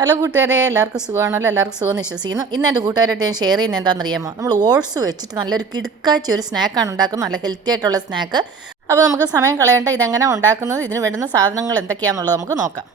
Hello കൂട്ടുകാരെ, എല്ലാവർക്കും സുഖമാണല്ലോ. എല്ലാവർക്കും സുഖമെന്ന് വിശ്വസിക്കുന്നു. ഇന്ന് എൻ്റെ കൂട്ടുകാരായിട്ട് ഞാൻ ഷെയർ ചെയ്യുന്നത് എന്താണെന്നറിയാമോ? നമ്മൾ ഓട്സ് വെച്ചിട്ട് നല്ലൊരു കിടുക്കാച്ചി ഒരു സ്നാക്കാണ് ഉണ്ടാക്കുന്നത്, നല്ല ഹെൽത്തി ആയിട്ടുള്ള സ്നാക്ക്. അപ്പോൾ നമുക്ക് സമയം കളയേണ്ട, ഇതെങ്ങനെ ഉണ്ടാക്കുന്നത്, ഇതിന് വേണ്ടുന്ന സാധനങ്ങൾ എന്തൊക്കെയാണെന്നുള്ളത് നമുക്ക് നോക്കാം.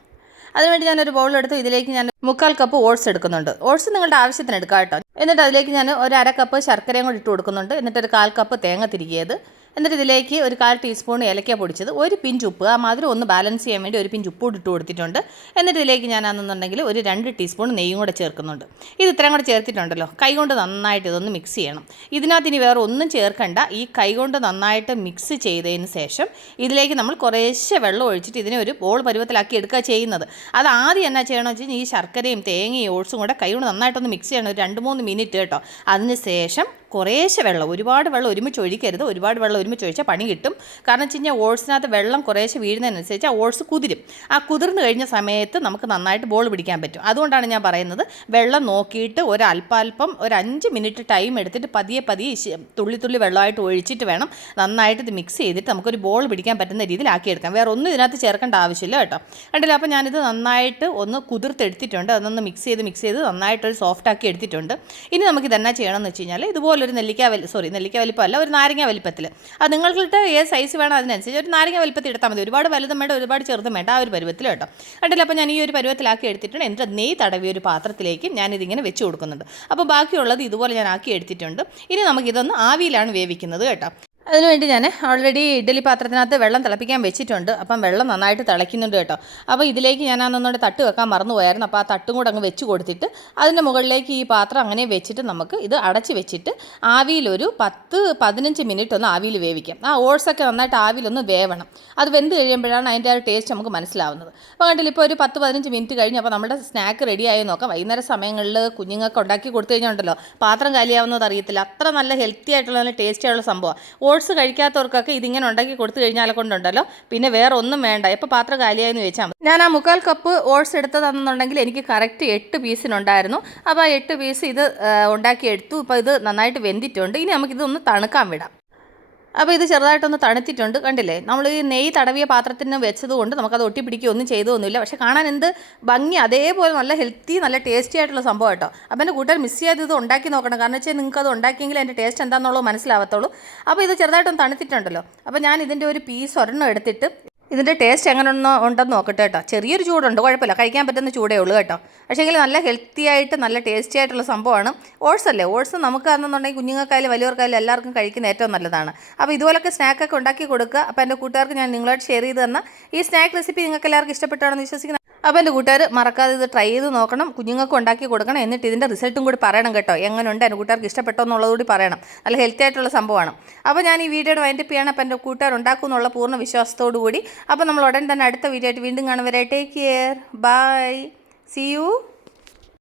അതിനുവേണ്ടി ഞാനൊരു ബൗളെടുത്ത് ഇതിലേക്ക് ഞാൻ 3/4 കപ്പ് ഓട്സ് എടുക്കുന്നുണ്ട്. ഓട്സ് നിങ്ങളുടെ ആവശ്യത്തിന് എടുക്കാം കേട്ടോ. എന്നിട്ട് അതിലേക്ക് ഞാൻ ഒരു 1/2 കപ്പ് ശർക്കരയും കൂടി ഇട്ട് കൊടുക്കുന്നുണ്ട്. എന്നിട്ട് ഒരു 1/4 കപ്പ് തേങ്ങ തിരികിയത്, എന്നിട്ട് ഇതിലേക്ക് ഒരു 1/4 ടീസ്പൂൺ ഏലക്ക പൊടിച്ചത്, ഒരു പിഞ്ച് ഉപ്പ്, ആ മധുരം ഒന്ന് ബാലൻസ് ചെയ്യാൻ വേണ്ടി ഒരു പിഞ്ച് ഉപ്പ് ഇട്ട് കൊടുത്തിട്ടുണ്ട്. എന്നിട്ട് ഇതിലേക്ക് ഞാനാണെന്നുണ്ടെങ്കിൽ ഒരു 2 ടീസ്പൂൺ നെയ്യും കൂടെ ചേർക്കുന്നുണ്ട്. ഇത് ഇത്രയും കൂടെ ചേർത്തിട്ടുണ്ടല്ലോ, കൈകൊണ്ട് നന്നായിട്ട് ഇതൊന്ന് മിക്സ് ചെയ്യണം. ഇതിനകത്ത് ഇനി വേറെ ഒന്നും ചേർക്കണ്ട. ഈ കൈകൊണ്ട് നന്നായിട്ട് മിക്സ് ചെയ്തതിന് ശേഷം ഇതിലേക്ക് നമ്മൾ കുറേശ്ശെ വെള്ളം ഒഴിച്ചിട്ട് ഇതിനെ ഒരു ബോൾ പരുവത്തിലാക്കി എടുക്കുക ചെയ്യുന്നത്. അത് ആദ്യം എന്നാ ചെയ്യണമെന്ന് വെച്ച് കഴിഞ്ഞാൽ ഈ ശർക്കരയും തേങ്ങയും ഓട്സും കൂടെ കൈകൊണ്ട് നന്നായിട്ടൊന്ന് മിക്സ് ചെയ്യണം, ഒരു 2-3 മിനിറ്റ് കേട്ടോ. അതിന് ശേഷം കുറേശ്ശെ വെള്ളം, ഒരുപാട് വെള്ളം ഒരുമിച്ച് ഒഴിക്കരുത്. ഒരുപാട് വെള്ളം ഒരുമിച്ച് ഒഴിച്ചാൽ പണി കിട്ടും. കാരണം വെച്ച് കഴിഞ്ഞാൽ ഓട്സിനകത്ത് വെള്ളം കുറേശ്ശെ വീഴുന്നതിനനുസരിച്ച് ആ ഓട്സ് കുതിരും. ആ കുതിർന്ന് കഴിഞ്ഞ സമയത്ത് നമുക്ക് നന്നായിട്ട് ബോൾ പിടിക്കാൻ പറ്റും. അതുകൊണ്ടാണ് ഞാൻ പറയുന്നത്, വെള്ളം നോക്കിയിട്ട് ഒരു 5 മിനിറ്റ് ടൈം എടുത്തിട്ട് പതിയെ തുള്ളി വെള്ളമായിട്ട് ഒഴിച്ചിട്ട് വേണം നന്നായിട്ട് ഇത് മിക്സ് ചെയ്തിട്ട് നമുക്കൊരു ബോൾ പിടിക്കാൻ പറ്റുന്ന രീതിയിലാക്കിയെടുക്കാം. വേറെ ഒന്നും ഇതിനകത്ത് ചേർക്കേണ്ട ആവശ്യമില്ല കേട്ടോ. കണ്ടില്ല? അപ്പോൾ ഞാനിത് നന്നായിട്ട് ഒന്ന് കുതിർത്തെടുത്തിട്ടുണ്ട്. അതൊന്ന് മിക്സ് ചെയ്ത് നന്നായിട്ടൊരു സോഫ്റ്റാക്കി എടുത്തിട്ടുണ്ട്. ഇനി നമുക്കിത് എന്നാ ചെയ്യണമെന്ന് വെച്ച് കഴിഞ്ഞാൽ, ഇതുപോലൊരു നെല്ലിക്ക വലിപ്പമല്ല, ഒരു നാരങ്ങ വലിപ്പത്തിൽ, അത് നിങ്ങൾക്കിട്ട് ഏത് സൈസ് വേണം അതിനനുസരിച്ച് ഒരു നാരങ്ങ വലിപ്പത്തിൽ എടുത്താൽ മതി. ഒരുപാട് വലുതും വേണ്ട, ഒരുപാട് ചെറുതും വേണ്ട, ആ ഒരു പരുവത്തിൽ കേട്ടോ. കണ്ടില്ല? അപ്പോൾ ഞാൻ ഈ ഒരു പരുവത്തിലാക്കി എടുത്തിട്ടുണ്ട്. എന്നിട്ട് നെയ്യ് തടവിയ ഒരു പാത്രത്തിലേക്ക് ഞാനിതിങ്ങനെ വെച്ച് കൊടുക്കുന്നുണ്ട്. അപ്പോൾ ബാക്കിയുള്ളത് ഇതുപോലെ ഞാൻ ആക്കി എടുത്തിട്ടുണ്ട്. ഇനി നമുക്കിതൊന്ന് ആവിയിലാണ് വേവിക്കുന്നത് കേട്ടോ. അതിനുവേണ്ടി ഞാൻ ഓൾറെഡി ഇഡ്ഡലി പാത്രത്തിനകത്ത് വെള്ളം തിളപ്പിക്കാൻ വെച്ചിട്ടുണ്ട്. അപ്പം വെള്ളം നന്നായിട്ട് തിളയ്ക്കുന്നുണ്ട് കേട്ടോ. അപ്പോൾ ഇതിലേക്ക് ഞാൻ അന്നൊന്നുകൂടെ തട്ട് വെക്കാൻ മറന്നുപോയായിരുന്നു. അപ്പോൾ ആ തട്ടും കൂടെ അങ്ങ് വെച്ച് കൊടുത്തിട്ട് അതിൻ്റെ മുകളിലേക്ക് ഈ പാത്രം അങ്ങനെ വെച്ചിട്ട് നമുക്ക് ഇത് അടച്ച് വെച്ചിട്ട് ആവിയിലൊരു 10-15 മിനിറ്റ് ഒന്ന് ആവിയിൽ വേവിക്കാം. ആ ഓട്സൊക്കെ നന്നായിട്ട് ആവിയിലൊന്ന് വേവണം. അത് വെന്ത് കഴിയുമ്പോഴാണ് അതിൻ്റെ ആ ഒരു ടേസ്റ്റ് നമുക്ക് മനസ്സിലാവുന്നത്. അപ്പോൾ കണ്ടില്ല, ഇപ്പോൾ ഒരു 10-15 മിനിറ്റ് കഴിഞ്ഞ് അപ്പോൾ നമ്മുടെ സ്നാക്ക് റെഡിയായി നോക്കാം. വൈകുന്നേരം സമയങ്ങളിൽ കുഞ്ഞുങ്ങൾക്ക് ഉണ്ടാക്കി കൊടുത്തു കഴിഞ്ഞുണ്ടല്ലോ, പാത്രം കാലിയാവുന്നത് അറിയത്തില്ല. അത്ര നല്ല ഹെൽത്തി ആയിട്ടുള്ള നല്ല ടേസ്റ്റി ആയിട്ടുള്ള സംഭവമാണ്. ഓട്സ് കഴിക്കാത്തവർക്കൊക്കെ ഇതിങ്ങനെ ഉണ്ടാക്കി കൊടുത്തു കഴിഞ്ഞാൽ കൊണ്ടുണ്ടല്ലോ പിന്നെ വേറെ ഒന്നും വേണ്ട. എപ്പോൾ പാത്രം കാലിയായെന്ന് ചോദിച്ചാൽ മതി. ഞാൻ ആ 3/4 കപ്പ് ഓട്സ് എടുത്തതെന്നുണ്ടെങ്കിൽ എനിക്ക് കറക്റ്റ് 8 പീസിനുണ്ടായിരുന്നു. അപ്പോൾ ആ 8 പീസ് ഇത് ഉണ്ടാക്കിയെടുത്തു. ഇപ്പോൾ ഇത് നന്നായിട്ട് വെന്തിട്ടുണ്ട്. ഇനി നമുക്കിതൊന്ന് തണുക്കാൻ വിടാം. അപ്പോൾ ഇത് ചെറുതായിട്ടൊന്ന് തണുത്തിട്ടുണ്ട്. കണ്ടില്ലേ? നമ്മൾ ഈ നെയ്യ് തടവിയ പാത്രത്തിന് വെച്ചതുകൊണ്ട് നമുക്കത് ഒട്ടിപ്പിടിക്കുകയൊന്നും ചെയ്തൊന്നുമില്ല. പക്ഷേ കാണാൻ എന്ത് ഭംഗി! അതേപോലെ നല്ല ഹെൽത്തി, നല്ല ടേസ്റ്റി ആയിട്ടുള്ള സംഭവം കേട്ടോ. അപ്പോൾ എൻ്റെ കൂട്ടുകാർ മിസ് ചെയ്ത് ഇത് ഉണ്ടാക്കി നോക്കണം. കാരണം വെച്ചാൽ നിങ്ങൾക്ക് അത് ഉണ്ടാക്കിയെങ്കിൽ അതിൻ്റെ ടേസ്റ്റ് എന്താണെന്നുള്ളത് മനസ്സിലാവത്തുള്ളൂ. അപ്പോൾ ഇത് ചെറുതായിട്ടൊന്ന് തണുത്തിട്ടുണ്ടല്ലോ. അപ്പോൾ ഞാൻ ഇതിൻ്റെ ഒരു പീസ് ഒരെണ്ണം എടുത്തിട്ട് ഇതിൻ്റെ ടേസ്റ്റ് എങ്ങനെ ഉണ്ടെന്ന് നോക്കട്ടെ കേട്ടോ. ചെറിയൊരു ചൂടുണ്ട്, കുഴപ്പമില്ല, കഴിക്കാൻ പറ്റുന്ന ചൂടേ ഉള്ളൂ കേട്ടോ. പക്ഷേങ്കിൽ നല്ല ഹെൽത്തി ആയിട്ട് നല്ല ടേസ്റ്റി ആയിട്ടുള്ള സംഭവമാണ്. ഓട്സ് അല്ലേ, ഓട്സ് നമുക്ക് അതെന്നുണ്ടെങ്കിൽ കുഞ്ഞുങ്ങൾക്കായാലും വലിയവർക്കായാലും എല്ലാവർക്കും കഴിക്കുന്ന ഏറ്റവും നല്ലതാണ്. അപ്പോൾ ഇതുപോലൊക്കെ സ്നാക്കൊക്കെ ഉണ്ടാക്കി കൊടുക്കുക. അപ്പോൾ എൻ്റെ കൂട്ടുകാർക്ക് ഞാൻ നിങ്ങളായിട്ട് ഷെയർ ചെയ്ത് തന്ന ഈ സ്നാക്ക് റെസിപ്പി നിങ്ങൾക്ക് എല്ലാവർക്കും ഇഷ്ടപ്പെട്ടാണെന്ന് വിശ്വസിക്കുന്നു. അപ്പോൾ എൻ്റെ കൂട്ടുകാർ മറക്കാതെ ഇത് ട്രൈ ചെയ്ത് നോക്കണം, കുഞ്ഞുങ്ങൾക്ക് ഉണ്ടാക്കി കൊടുക്കണം. എന്നിട്ട് ഇതിൻ്റെ റിസൾട്ടും കൂടി പറയണം കേട്ടോ. എങ്ങനെയുണ്ട്, എൻ്റെ കൂട്ടുകാർക്ക് ഇഷ്ടപ്പെട്ടോ എന്നുള്ളതുകൂടി പറയണം. നല്ല ഹെൽത്തി ആയിട്ടുള്ള സംഭവമാണ്. അപ്പോൾ ഞാൻ ഈ വീഡിയോയുടെ വൈൻഡപ്പ് ചെയ്യണം. അപ്പോൾ എൻ്റെ കൂട്ടുകാർ ഉണ്ടാക്കും എന്നുള്ള പൂർണ്ണ വിശ്വാസത്തോടു കൂടി. അപ്പോൾ നമ്മൾ ഉടൻ തന്നെ അടുത്ത വീഡിയോ ആയിട്ട് വീണ്ടും കാണും വരെ. Take care, bye, see U.